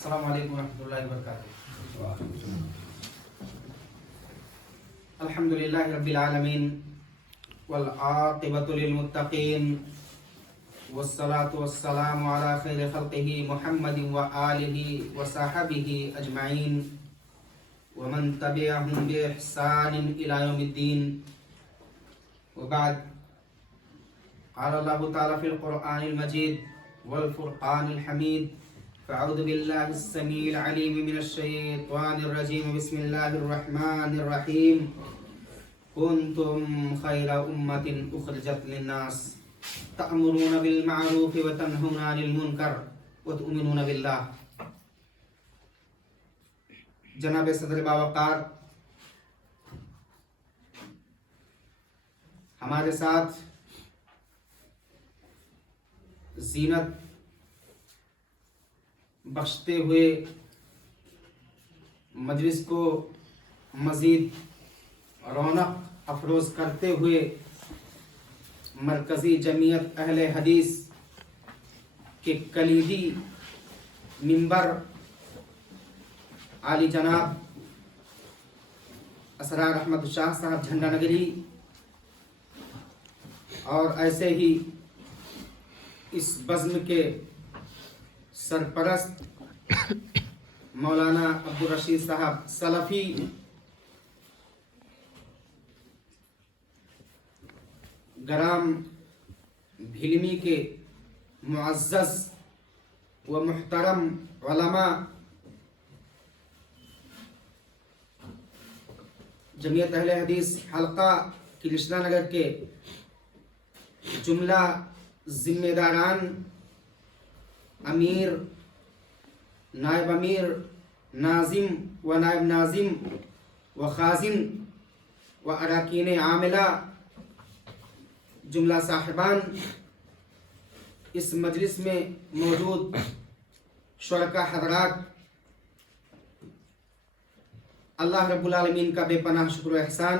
السلام علیکم ورحمۃ اللہ وبرکاتہ۔ الحمد للہ رب العالمین والعاقبۃ للمتقین والصلاة والسلام علی خیر خلقہ محمد وآلہ وصحبہ اجمعین ومن تبعہم بإحسان الی یوم الدین، وبعد، قال اللہ تعالی فی القرآن المجید والفرقان الحمید، فاعوذ باللہ السمیع العلیم من الشیطان الرجیم، بسم اللہ الرحمن الرحیم، کنتم خیر امۃ اخرجت للناس تأمرون بالمعروف وتنہون عن المنکر وتؤمنون باللہ۔ جناب صدر باوقار ہمارے ساتھ زینت بخشتے ہوئے مجلس کو مزید رونق افروز کرتے ہوئے مرکزی جمعیت اہل حدیث کے کلیدی ممبر عالی جناب اسرار احمد شاہ صاحب جھنڈا نگری، اور ایسے ہی اس بزم کے سرپرست مولانا عبدالرشید صاحب سلفی، گرام بھیلمی کے معزز و محترم علماء، جمعیت اہل حدیث حلقہ کرشنا نگر کے جملہ ذمہ داران، امیر، نائب امیر، ناظم و نائب ناظم و خازن و اراکین عاملہ، جملہ صاحبان، اس مجلس میں موجود شرکاء حضرات، اللہ رب العالمین کا بے پناہ شکر و احسان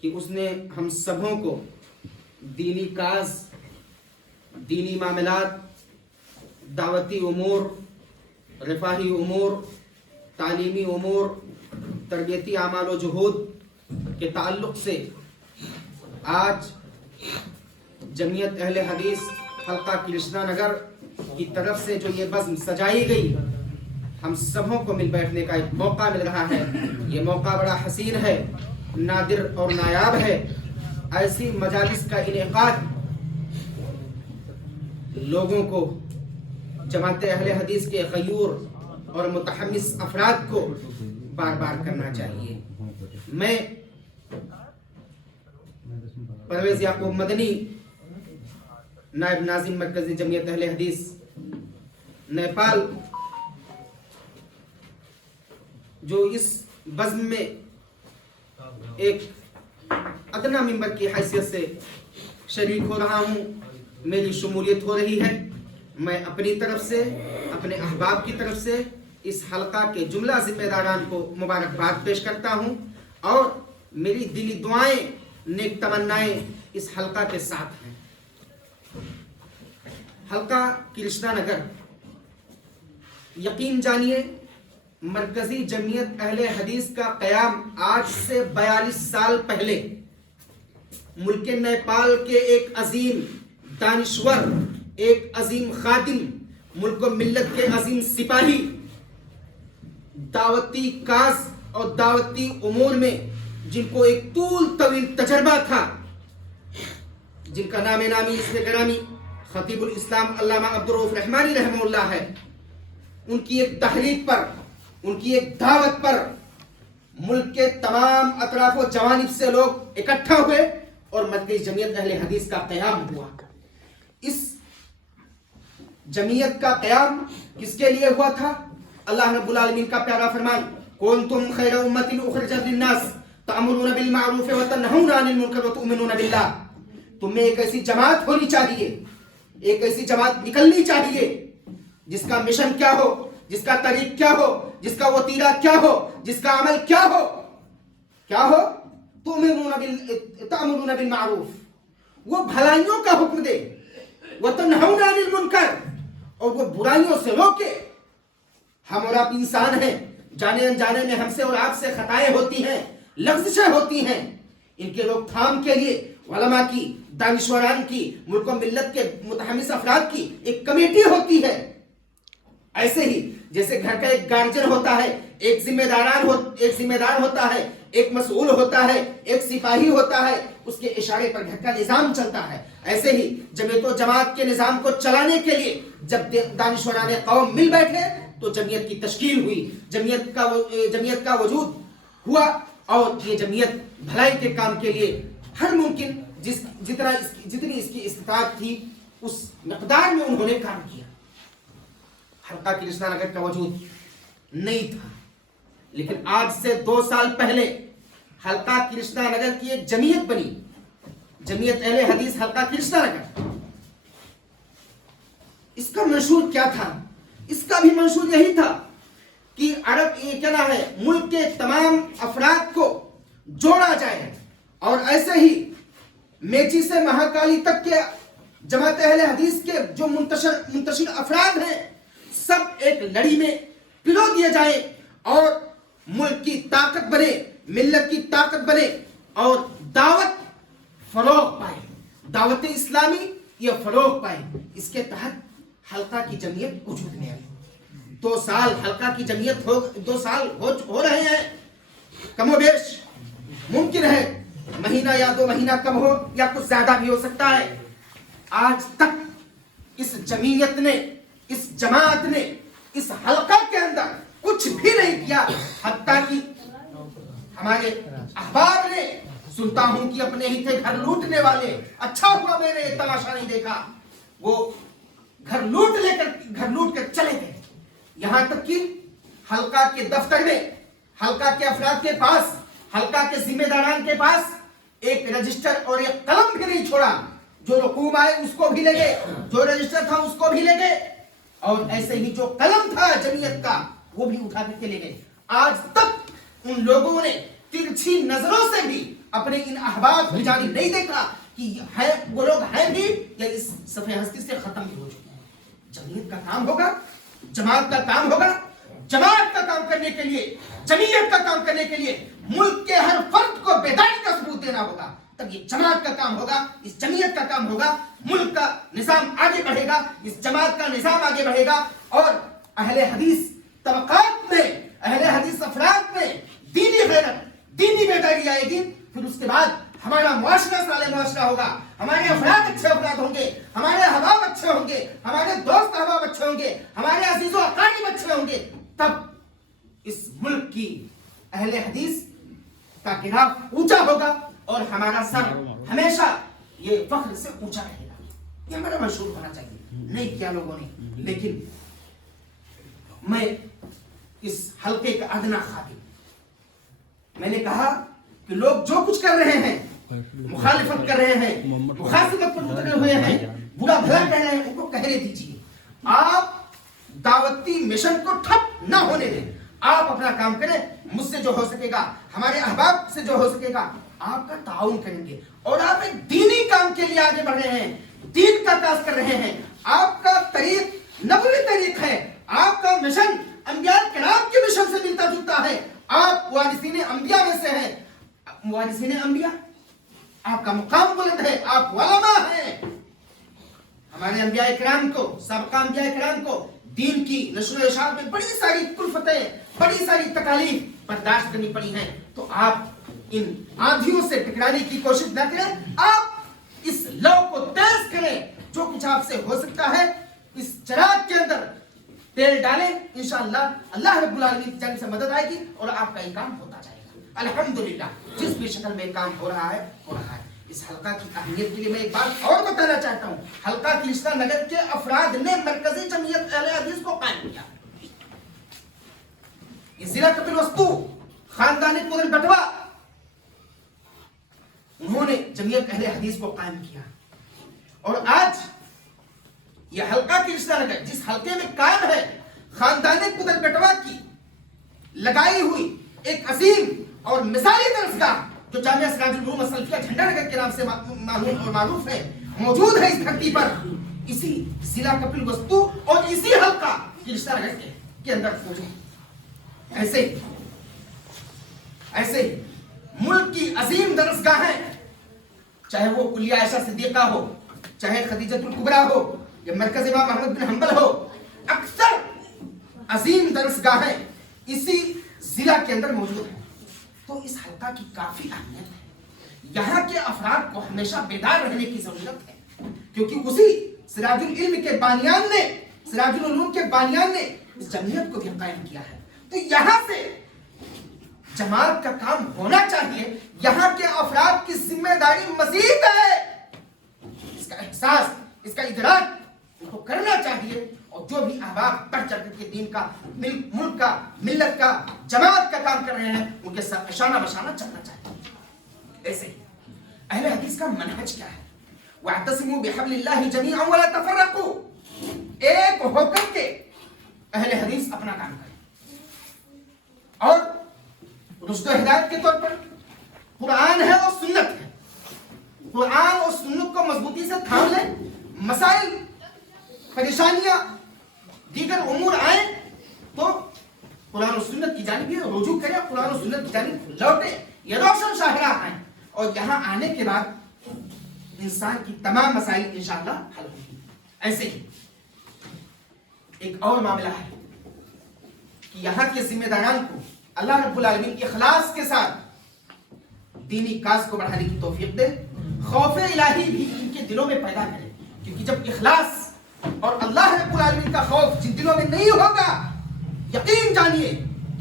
کہ اس نے ہم سبوں کو دینی کاز، دینی معاملات، دعوتی امور، رفاہی امور، تعلیمی امور، تربیتی اعمال و جہود کے تعلق سے آج جمعیت اہل حدیث حلقہ کرشنا نگر کی طرف سے جو یہ بزم سجائی گئی، ہم سبوں کو مل بیٹھنے کا ایک موقع مل رہا ہے۔ یہ موقع بڑا حسین ہے، نادر اور نایاب ہے۔ ایسی مجالس کا انعقاد لوگوں کو، جماعت اہل حدیث کے غیور اور متحمس افراد کو بار بار کرنا چاہیے۔ میں پرویز یعقوب مدنی، نائب ناظم مرکزی جمعیت اہل حدیث نیپال، جو اس بزم میں ایک ادنا ممبر کی حیثیت سے شریک ہو رہا ہوں، میری شمولیت ہو رہی ہے، میں اپنی طرف سے، اپنے احباب کی طرف سے اس حلقہ کے جملہ ذمہ داران کو مبارکباد پیش کرتا ہوں، اور میری دلی دعائیں، نیک تمنائیں اس حلقہ کے ساتھ ہیں۔ حلقہ کرشنا نگر، یقین جانیے، مرکزی جمعیت اہل حدیث کا قیام آج سے 42 سال پہلے ملک نیپال کے ایک عظیم دانشور، ایک عظیم خادم، ملک و ملت کے عظیم سپاہی، دعوتی کاز اور دعوتی امور میں جن کو ایک طول طویل تجربہ تھا، جن کا نام نامی اس گرامی خطیب الاسلام علامہ عبدالرؤف رحمانی رحمہ اللہ ہے، ان کی ایک تحریک پر، ان کی ایک دعوت پر ملک کے تمام اطراف و جوانب سے لوگ اکٹھا ہوئے اور مرکزی جمعیت اہل حدیث کا قیام ہوا۔ اس جمعیت کا قیام کس کے لیے ہوا تھا؟ اللہ رب العالمین کا پیارا فرمان، کنتم خیر امۃ اخرجت للناس تأمرون بالمعروف وتنہون عن المنکر وتؤمنون باللہ۔ تم میں ایک ایسی جماعت ہونی چاہیے، ایک ایسی جماعت نکلنی چاہیے جس کا مشن کیا ہو، جس کا طریق کیا ہو، جس کا وتیرہ کیا ہو، جس کا عمل کیا ہو، تأمرون بالمعروف، وہ بھلائیوں کا حکم دے، وتنہون عن المنکر، اور وہ برائیوں سے روکے، ہم اور آپ انسان ہیں, جانے انجانے میں ہم سے اور آپ سے خطائیں ہوتی ہیں, لغزشیں ہوتی ہیں. ان کے روک تھام کے لیے علماء کی, دانشوران کی, ملک و ملت کے متحمس افراد کی ایک کمیٹی ہوتی ہے. ایسے ہی جیسے گھر کا ایک گارجین ہوتا ہے, ایک ذمہ دار ہوتا ہے, ایک مسئول ہوتا ہے, ایک سپاہی ہوتا ہے, اس کے اشارے پر گھر کا نظام چلتا ہے. ایسے ہی جمعیت و جماعت کے نظام کو چلانے کے لیے جب دانشوران قوم مل بیٹھے تو جمعیت کی تشکیل ہوئی, جمعیت کا وجود ہوا, اور یہ جمعیت بھلائی کے کام کے لیے ہر ممکن جتنی اس کی استطاعت تھی اس مقدار میں انہوں نے کام کیا. حلقہ کرشنا نگر کا وجود نہیں تھا, لیکن آج سے 2 سال پہلے حلقہ کرشنا نگر کی ایک جمعیت بنی, جمعیت اہل حدیث حلقہ کرشنا نگر. اس کا منشور کیا تھا؟ اس کا بھی منشور یہی تھا کہ ملک کے تمام افراد کو جوڑا جائے, اور ایسے ہی میچی سے مہاکالی تک کے جماعت اہل حدیث کے جو منتشر افراد ہیں سب ایک لڑی میں پلو دیے جائیں, اور ملک کی طاقت بنے, ملت کی طاقت بنے, اور دعوت فروغ پائے, دعوت اسلامی یہ فروغ پائے. اس کے تحت حلقہ کی جمعیت وجود میں آئی. 2 سال حلقہ کی جمعیت 2 سال ہو رہے ہیں, کم و بیش ممکن ہے مہینہ یا 2 مہینہ کم ہو یا کچھ زیادہ بھی ہو سکتا ہے. آج تک اس جمعیت نے, اس جماعت نے اس حلقہ کے اندر کچھ بھی نہیں کیا, حتیٰ کہ ہمارے احباب نے, سنتا ہوں کہ اپنے ہی تھے گھر لوٹنے والے, اچھا ہوا میں نے تماشا نہیں دیکھا, وہ گھر لوٹ کر چلے گئے. یہاں تک کہ حلقہ کے دفتر میں, حلقہ کے افراد کے پاس, حلقہ کے ذمہ داران کے پاس ایک رجسٹر اور ایک قلم بھی نہیں چھوڑا. جو رقوم آئے اس کو بھی لے گئے, جو رجسٹر تھا اس کو بھی لے گئے, اور ایسے ہی جو قلم تھا جمعیت کا وہ بھی اٹھا کر کے لے گئے. آج تک ان لوگوں نے ترچھی نظروں سے بھی اپنے ان احباب کی جانب نہیں دیکھا کہ وہ لوگ ہیں بھی یا اس صفحہ ہستی سے ختم بھی ہو چکے ہیں. جمعیت کا کام ہوگا, جماعت کا کام ہوگا. جماعت کا کام کرنے کے لیے, جمعیت کا کام کرنے کے لیے ملک کے ہر فرد کو بیداری کا ثبوت دینا ہوگا, تب یہ جماعت کا کام ہوگا, اس جمعیت کا کام ہوگا. ملک کا نظام آگے بڑھے گا, اس جماعت کا نظام آگے بڑھے گا, اور اہل حدیث طبقات میں, اہل حدیث افراد میں دینی غیرت, دینی بیداری آئے گی. پھر اس کے بعد ہمارا معاشرہ صالح معاشرہ ہوگا, ہمارے افراد اچھے افراد ہوں گے, ہمارے احباب اچھے ہوں گے, ہمارے دوست احباب اچھے ہوں گے, ہمارے عزیز و اقارب اچھے ہوں گے. تب اس ملک کی اہل حدیث کا گراف اونچا ہوگا, اور ہمارا سر ہمیشہ یہ فخر سے اونچا رہے گا. یہ ہمارا منشور ہونا چاہیے. نہیں کیا لوگوں نے, لیکن میں اس حلقے کا ادنا خادم, میں نے کہا کہ لوگ جو کچھ کر رہے ہیں, مخالفت کر رہے ہیں, مخالفت پر اترے ہوئے ہیں, برا بھلا کہہ رہے ہیں, ان کو کہنے دیجیے. آپ دعوتی مشن کو ٹھپ نہ ہونے دیں. آپ اپنا کام کریں, مجھ سے جو ہو سکے گا, ہمارے احباب سے جو ہو سکے گا آپ کا تعاون کریں گے. اور آپ ایک دینی کام کے لیے آگے بڑھ رہے ہیں, دین کا کاز کر رہے ہیں. آپ کا طریق نبوی طریق ہے, آپ کا مشن انبیاء کرام کے مشن سے ملتا جلتا ہے. آپ وارثین انبیاء میں سے ہیں, وارثین انبیاء, آپ کا مقام بلند ہے, آپ علماء ہیں. ہمارے انبیاء کرام کو, سابقہ انبیاء کرام کو دین کی نشر و اشاعت میں بڑی ساری کلفتیں, بڑی ساری تکالیف برداشت کرنی پڑی ہیں. تو آپ ان آندھیوں سے ٹکرانے کی کوشش نہ کریں, آپ اس لو کو تیز کریں. جو کچھ آپ سے ہو سکتا ہے اس چراغ کے اندر تیل ڈالیں, انشاءاللہ اللہ رب العالمین کی جانب سے مدد آئے گی اور آپ کا یہ کام ہوتا جائے گا. الحمدللہ جس بھی شکل میں کام ہو رہا ہے ہو رہا ہے. اس حلقہ کی اہمیت کے لیے میں ایک بات اور بتانا چاہتا ہوں. حلقہ کرشنا نگر کے افراد نے مرکزی جمعیت اہل حدیث کو قائم کیا. یہ ضلع کپل وستو, خاندان مدن بٹوا, انہوں نے جمعیت اہل حدیث کو قائم کیا. اور آج یہ حلقہ کرشنا نگر جس حلقے میں قائم ہے, خاندان مدن بٹوا کی لگائی ہوئی ایک عظیم اور مثالی درسگاہ جو جامعہ سراج العلوم السلفیہ جھنڈا نگر کے نام سے معلوم اور معروف ہے, موجود ہے اس دھرتی پر, اسی ضلع کپل وستو اور اسی حلقہ کرشنا نگر کے. کے اندر کھوجیں. ایسے ملک کی عظیم درسگاہیں، چاہے وہ کلیہ عائشہ صدیقہ ہو، چاہے خدیجۃ الکبریٰ ہو، یا مرکز امام احمد بن حنبل ہو، اکثر عظیم درسگاہیں اسی ضلع کے اندر موجود ہیں. تو اس حلقہ کی کافی اہمیت ہے. یہاں کے افراد کو ہمیشہ بیدار رہنے کی ضرورت ہے، کیونکہ اسی سراج العلم کے بانیان نے، سراج العلوم کے بانیان نے اس جمعیت کو بھی قائم کیا ہے. تو یہاں سے جماعت کا کام ہونا چاہیے. یہاں کے افراد کی ذمہ داری مزید ہے. اس کا احساس، اس کا ادراک ان کو کرنا چاہیے. اور جو بھی احباب بڑھ چڑھ کر کے دین کا، ملک کا، ملت کا، جماعت کا کام کر رہے ہیں، ان کے ساتھ اشانہ بشانہ چلنا چاہیے. ایسے اہل حدیث کا منہج کیا ہے؟ وَاعْتَصِمُوا بِحَبْلِ اللَّهِ جَمِيعًا وَلَا تَفَرَّقُوا. ایک ہو کر کے اہل حدیث اپنا کام کریں، اور رشد و ہدایت کے طور پر قرآن ہے اور سنت ہے. قرآن اور سنت کو مضبوطی سے تھام لیں. مسائل، پریشانیاں، دیگر امور آئیں تو قرآن و سنت کی جانب ہی رجوع کریں، قرآن و سنت کی جانب لوٹیں. یہ روشن شاہراہ ہیں، اور یہاں آنے کے بعد انسان کی تمام مسائل انشاءاللہ حل ہوں گی. ایسے ہی ایک اور معاملہ ہے کہ یہاں کے ذمہ داران کو اللہ رب العالمین اخلاص کے ساتھ دینی کاز کو بڑھانے کی توفیق دے. خوف الہی بھی ان کے دلوں میں پیدا کرے، کیونکہ جب اخلاص اور اللہ رب العالمین کا خوف جن دلوں میں نہیں ہوگا، یقین جانیے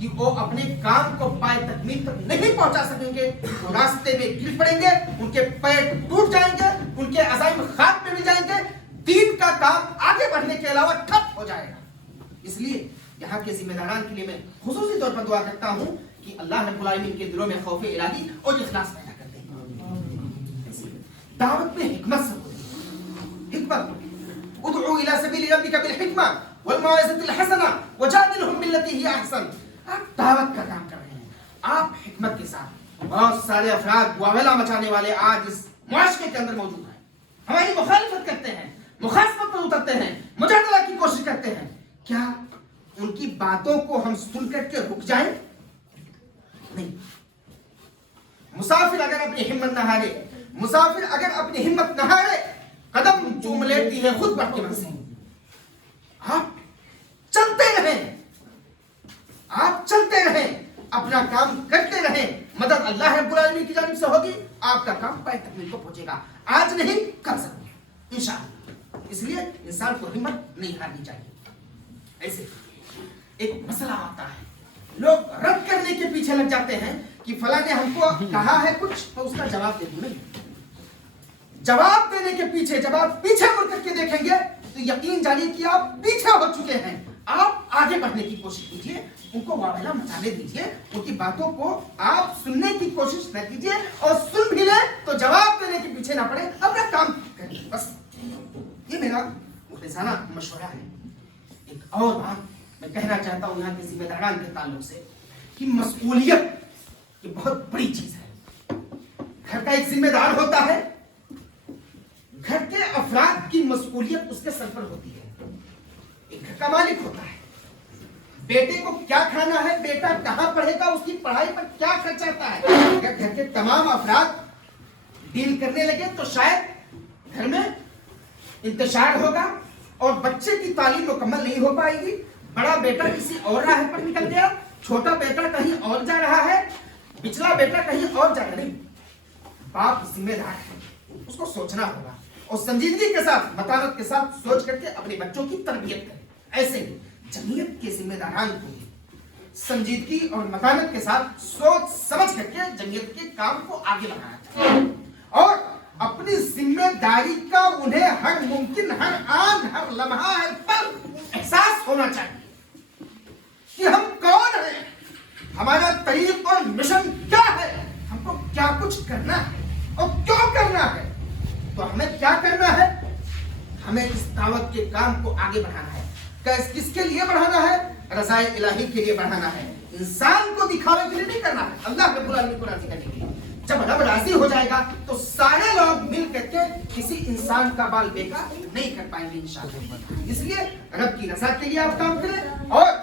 کہ وہ اپنے کام کو پائے تکمیل تک نہیں پہنچا سکیں گے. وہ راستے میں گر پڑیں گے، ان کے پیر ٹوٹ جائیں گے، ان کے عزائم خاک میں بھی جائیں گے. دین کا کام آگے بڑھنے کے علاوہ ٹھپ ہو جائے گا. اس لیے یہاں کے ذمہ داران کے لیے میں خصوصی طور پر دعا کرتا ہوں کہ اللہ رب العالمین کے دلوں میں خوف الہی اور اخلاص پیدا کر دیں. دعوت میں حکمت سے ہوتی ہے. حکمت، ادعو الی سبیل ربک بالحکمہ والموعظۃ الحسنہ وجادلہم باللتی ہی احسن. آپ دعوت کا کام کر رہے ہیں، آپ حکمت کے ساتھ. بہت سارے افراد واویلا مچانے والے آج اس معاشرے کے اندر موجود ہیں. ہماری مخالفت کرتے ہیں، مخالفت پر اترتے ہیں، مجادلہ کی کوشش کرتے ہیں. کیا ان کی باتوں کو ہم سن کر کے رک جائیں؟ نہیں. مسافر اگر اپنی ہمت نہ ہارے، مسافر اگر اپنی ہمت نہ ہارے، قدم چوم لیتی ہے خود بڑھ کے منزل. آپ چلتے رہیں، آپ چلتے رہیں، اپنا کام کرتے رہیں. مدد اللہ رب العالمین کی جانب سے ہوگی، آپ کا کام پائے تکمیل کو پہنچے گا. آج نہیں، کل ضرور انشاءاللہ. اس لیے انسان کو ہمت نہیں ہارنی چاہیے. ایسے ایک مسئلہ آتا ہے، لوگ رد کرنے کے پیچھے لگ جاتے ہیں کہ فلاں نے ہم کو کہا ہے کچھ تو اس کا جواب دے دوں. جواب دینے کے پیچھے، جب آپ پیچھے مڑ کر کے دیکھیں گے تو یقین جانیے کہ آپ پیچھے ہو چکے ہیں. آپ آگے بڑھنے کی کوشش کیجیے، ان کو واویلا مچانے دیجیے، ان کی باتوں کو آپ سننے کی کوشش نہ کیجیے. اور سن بھی لیں تو جواب دینے کے پیچھے نہ پڑے، اپنا کام کریں. بس یہ میرا مخلصانہ مشورہ ہے. ایک اور بات میں کہنا چاہتا ہوں یہاں کے ذمہ داران کے تعلق سے کہ مسئولیت یہ بہت بڑی چیز ہے. گھر کا ایک ذمہ دار ہوتا ہے، گھر کے افراد کی مسئولیت اس کے سر پر ہوتی ہے. ایک گھر کا مالک ہوتا ہے، بیٹے کو کیا کھانا ہے، بیٹا کہاں پڑھے گا، اس کی پڑھائی پر کیا خرچ آتا ہے. اگر گھر کے تمام افراد ڈیل کرنے لگے تو شاید گھر میں انتشار ہوگا اور بچے کی تعلیم مکمل نہیں ہو پائے گی. بڑا بیٹا کسی اور راہ پر نکل گیا، چھوٹا بیٹا کہیں اور جا رہا ہے، پچھلا بیٹا کہیں اور جا رہا ہے. باپ ذمہ دار ہے، اس کو سوچنا ہوگا اور سنجیدگی کے ساتھ، متانت کے ساتھ سوچ کر کے اپنے بچوں کی تربیت کرے. ایسے ہی جمعیت کے ذمہ داران کو سنجیدگی اور متانت کے ساتھ سوچ سمجھ کر کے جمعیت کے کام کو آگے بڑھانا چاہیے اور اپنی ذمہ داری کا انہیں ہر ممکن، ہر آن، ہر لمحہ، ہر پل احساس ہونا چاہیے کہ ہم کون ہیں، ہمارا طریق اور مشن کیا ہے، ہم کو کیا کچھ کرنا ہے اور کیوں کرنا ہے. تو ہمیں کیا کرنا ہے؟ ہمیں اس دعوت کے کام کو آگے بڑھانا ہے. کس کے لیے بڑھانا ہے؟ رضائے الہی کے لیے بڑھانا ہے. انسان کو دکھاوے کے لیے نہیں کرنا ہے، اللہ رب العالمین کو راضی کرنے کے لیے. جب رب راضی ہو جائے گا تو سارے لوگ مل کر کے کسی انسان کا بال بیکار نہیں کر پائیں گے انشاءاللہ. اس لیے رب کی رضا کے لیے آپ کام کریں اور